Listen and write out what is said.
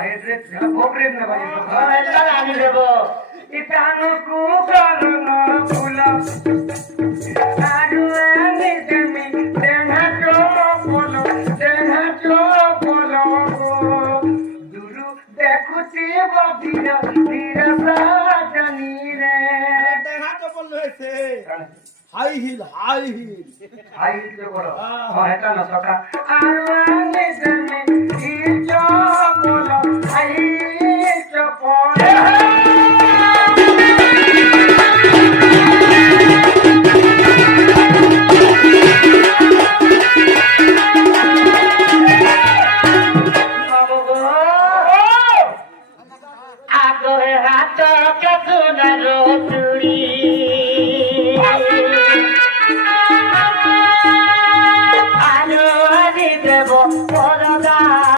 ভোগরে না ভাই এটা আমি দেব ইতানো কুকারনো ফুলা আরু আমি তুমি দেনা চলো দুরু দেখুছি বদিরা নিরাসা জানি রে দেখা তো বললো হাই হিল হাই যে বড় হ্যাঁ এটা না সকা